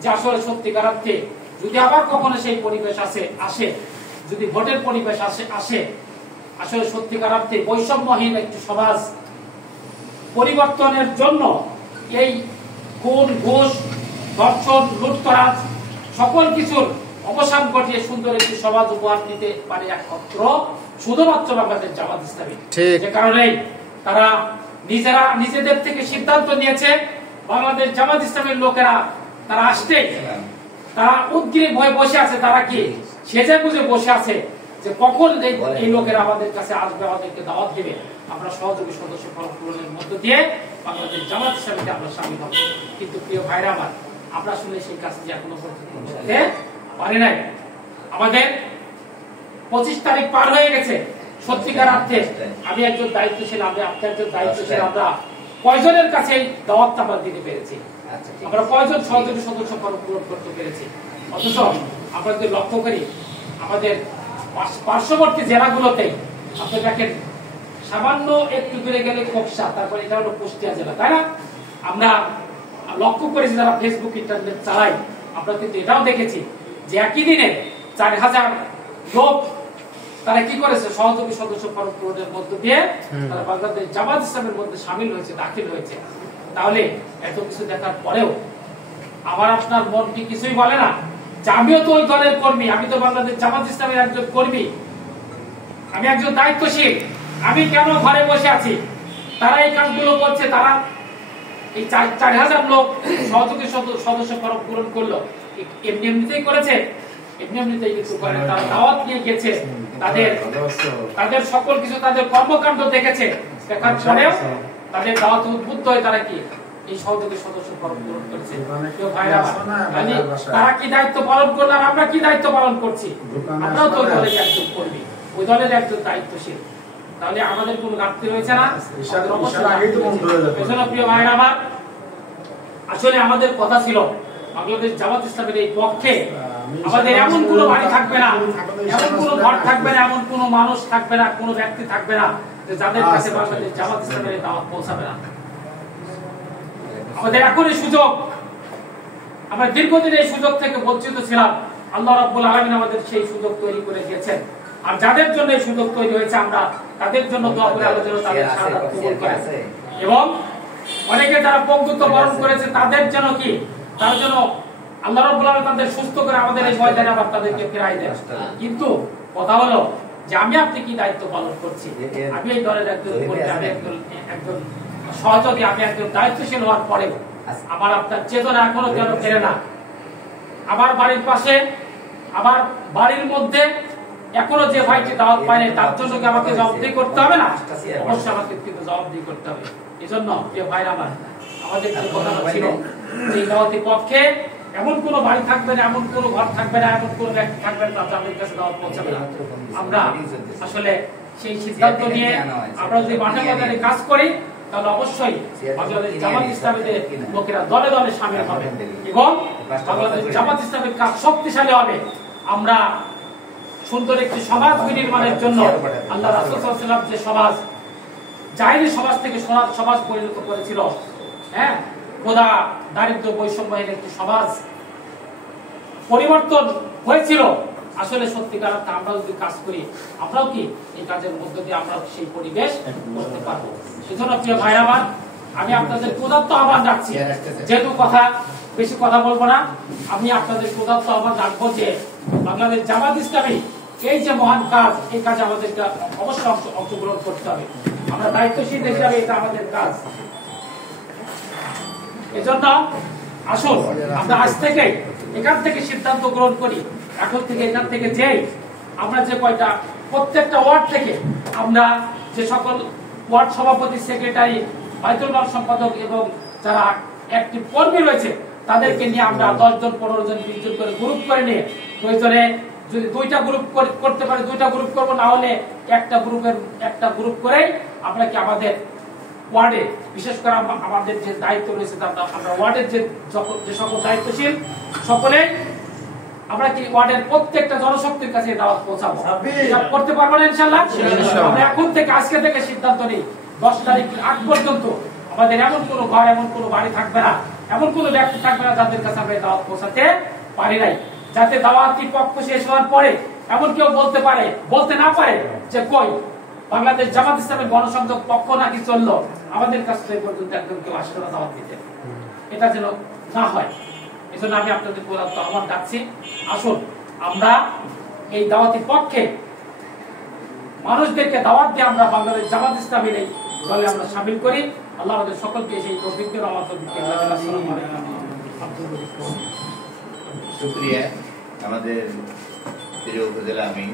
যে আসলে সত্যিকার অর্থে যদি আবার কখনো সেই পরিবেশ আসে যদি ভোটের পরিবেশ আসে আসলে সত্যিকার অর্থে বৈষম্যহীন একটি সমাজ পরিবর্তনের জন্য এই খুন ঘুষ ধর্ষণ লুটতরাজ সকল কিছুর অবসান ঘটিয়ে সুন্দর একটি সমাজ উপহার দিতে পারে একমাত্র শুধুমাত্র বাংলাদেশ জামাত ইসলামী। যে কারণে তারা নিজেদের থেকে সিদ্ধান্ত নিয়েছে বাংলাদেশ জামাত ইসলামের লোকেরা তারা আসতে তারা উদ্গ্রীব হয়ে বসে আছে, তারা কি সেজে বুঝে বসে আছে যে কখন এই লোকেরা আমাদের কাছে আসবে, আমাদেরকে দাওয়াত দেবে, আমরা সহযোগী সদস্য পূরণের মধ্য দিয়ে বাংলাদেশ জামাত ইসলামীতে আমরা সামিল হব। কিন্তু প্রিয় ভাইরা আমার, আমরা আসলে সেই কাজটি এখনো করতে পারি নাই। আমাদের 25 তারিখ পার হয়ে গেছে। সত্যিকার অর্থে আমি একজন দায়িত্বশীল, আপনি একজন দায়িত্বশীল, আমরা কয়জনের কাছে এই দাওয়াতটা আমরা দিতে পেরেছি, আমরা কয়জন সহযোগী সদস্য পূরণ করতে পেরেছি? অথচ আমরা যদি লক্ষ্য করি আমাদের পার্শ্ববর্তী জেলাগুলোতে আপনি দেখেন সামান্য একটু দূরে গেলে খোকসা, তারপরে এটা হলো কুষ্টিয়া জেলা, তাই না? আমরা লক্ষ্য করেছি যারা ফেসবুক ইন্টারনেট চালাই, আমরা কিন্তু এটাও দেখেছি যে একই দিনে 4000 লোক তারা কি করেছে সহযোগী সদস্য পূরণের মধ্য দিয়ে তারা বাংলাদেশ জামাত ইসলামের মধ্যে সামিল হয়েছে, দাখিল হয়েছে। তাহলে এত কিছু দেখার পরেও আমার আপনার মন কি কিছুই বলে না যে আমিও তো ওই দলের কর্মী, আমি তো বাংলাদেশ জামাত ইসলামের একজন কর্মী, আমি একজন দায়িত্বশীল, আমি কেন ঘরে বসে আছি? তারা এই কাজগুলো করছে, তারা এই 4000 লোক সহযোগী সদস্য পূরণ করলো, এমনিতেই করেছে, এমনিতেই কিছু করে, তারা দাওয়াত নিয়ে গেছে, তাদের সকল কিছু তাদের কর্মকাণ্ড দেখেছে, দেখার পরেও তাদের দাওয়াত উদ্বুদ্ধ হয়ে তারা কি এই সহযোগী সদস্য পূরণ করেছে। তারা কি দায়িত্ব পালন করলো আর আমরা কি দায়িত্ব পালন করছি? আমরাও তো দলের একজন কর্মী, ওই দলের একজন দায়িত্বশীল, তাহলে আমাদের কোন ঘাটতি রয়েছে না? প্রিয় ভাইরা আমার, আসলে আমাদের কথা ছিল বাংলাদেশ জামাত ইসলামের এই পক্ষে আমাদের এমন কোন বাড়ি থাকবে না, এমন কোন ঘর থাকবে না, এমন কোন মানুষ থাকবে না, কোন ব্যক্তি থাকবে না যে যাদের কাছে বাংলাদেশ জামাত ইসলামের এই দাওয়াত পৌঁছাবে না। আমাদের এখনই সুযোগ, আমরা দীর্ঘদিন এই সুযোগ থেকে বঞ্চিত ছিলাম, আল্লাহ রাব্বুল আলামিন আমাদের সেই সুযোগ তৈরি করে দিয়েছেন। আর যাদের জন্য এই সুযোগ তৈরি হয়েছে আমরা তাদের জন্য দোয়া করে আল্লাহ যেন তাদের শাহাদাত কবুল করেন, এবং অনেকে যারা পঙ্গুত্ব বরণ করেছে তাদের জন্য কি তার জন্য আল্লাহ রাব্বুল আলামিন তাদের সুস্থ করে আমাদের এই ময়দানে আবার তাদেরকে ফেরাই দেন। কিন্তু কথা হলো যে আমি আপনি কি দায়িত্ব পালন করছি? আমি এই দলের একজন কর্মী, আমি একজন সহযোগী, আমি একজন দায়িত্বশীল হওয়ার পরেও আমার আপনার চেতনা এখনো কেন ফেরে না? আমার বাড়ির পাশে, আমার বাড়ির মধ্যে এখনো যে ভাইটি দাওয়াত পায়নি তার জন্য কি আমাকে জবাবদিহি করতে হবে না? অবশ্যই আমাকে কিন্তু জবাবদিহি করতে হবে। এই জন্য প্রিয় ভাইরা আমার, আমাদের যে কথা ছিল যে দাওয়াতের পক্ষে এমন কোন বাড়ি থাকবে না, এমন কোন ঘর থাকবে না, এমন কোন ব্যক্তি থাকবে না যাদের কাছে দাওয়াত পৌঁছাবে না। আমরা আসলে সেই সিদ্ধান্ত নিয়ে আমরা যদি মাঠে ময়দানে কাজ করি তাহলে অবশ্যই বাংলাদেশ জামাত ইসলামীতে লোকেরা দলে দলে সামিল হবে এবং বাংলাদেশ জামাত ইসলামের কাজ শক্তিশালী হবে। আমরা সুন্দর একটি সমাজ বিনির্মাণের জন্য আল্লাহ রাসূল সাল্লাল্লাহু আলাইহি ওয়াসাল্লাম যে সমাজ, জাহেলি সমাজ থেকে সমাজ পরিণত করেছিল, হ্যাঁ, খোদা দারিদ্র বৈষম্যহীন একটি সমাজ পরিবর্তন হয়েছিল। আসলে সত্যিকার অর্থে আমরা যদি কাজ করি আমরাও কি এই কাজের মধ্য দিয়ে আমরা সেই পরিবেশ করতে পারবো। সেজন্য প্রিয় ভাইরা আমার, আমি আপনাদের প্রদত্ত আহ্বান রাখছি, যেহেতু বেশি কথা বলবো না, আমি আপনাদের প্রদত্ত আহ্বান রাখবো যে বাংলাদেশ জামাত ইসলামী এই যে মহান কাজ, এই কাজে আমাদেরকে অবশ্যই অংশগ্রহণ করতে হবে। আমরা দায়িত্বশীল হিসাবে এটা আমাদের কাজ। এজন্য আসুন আমরা আজ থেকে এখান থেকে সিদ্ধান্ত গ্রহণ করি, এখন থেকে এখান থেকে যে আমরা যে কয়টা প্রত্যেকটা ওয়ার্ড থেকে আমরা যে সকল ওয়ার্ড সভাপতি, সেক্রেটারি, বাইতুল মাল সম্পাদক এবং যারা অ্যাক্টিভ কর্মী রয়েছে তাদেরকে নিয়ে আমরা 10 জন, 15 জন, 20 জন করে গ্রুপ করে নিয়ে প্রয়োজনে যদি 2টা গ্রুপ করতে পারি 2টা গ্রুপ করবো, না হলে একটা গ্রুপ করে আমরা কি আমাদের ওয়ার্ডে, বিশেষ করে আমাদের যে দায়িত্ব রয়েছে আমরা ওয়ার্ডের যে সকল দায়িত্বশীল সকলে আমরা কি ওয়ার্ডের প্রত্যেকটা জনশক্তির কাছে দাওয়াত পৌঁছাবো। করতে পারবো না ইনশাআল্লাহ? আমরা এখন থেকে আজকে থেকে সিদ্ধান্ত নিই 10 তারিখ আগ পর্যন্ত আমাদের এমন কোনো ঘর, এমন কোনো বাড়ি থাকবে না এমন কোন ব্যক্তি থাকবে না যাদের কাছে আমরা দাওয়াত পৌঁছাতে পারি নাই, যাতে দাওয়াতি পক্ষ শেষ হওয়ার পরে এমন কেউ বলতে না পারে যে কই বাংলাদেশ জামাত ইসলামের গণসংযোগ পক্ষ নাকি চললো, আমাদের কাছ থেকে পর্যন্ত একদম কেউ আসবে না দাওয়াত দিতে। এটা যেন না হয়, এজন্য আমি আপনাদের আহ্বান ডাকছি, আসুন আমরা এই দাওয়াতি পক্ষে মানুষদেরকে দাওয়াত দিয়ে আমরা বাংলাদেশ জামাত ইসলামের এই দলে আমরা শামিল করি। আল্লাহ আমাদের সকলকে সেই তৌফিকের আমাদের শুকরিয়া। আমাদের প্রিয় উপজেলা আমিন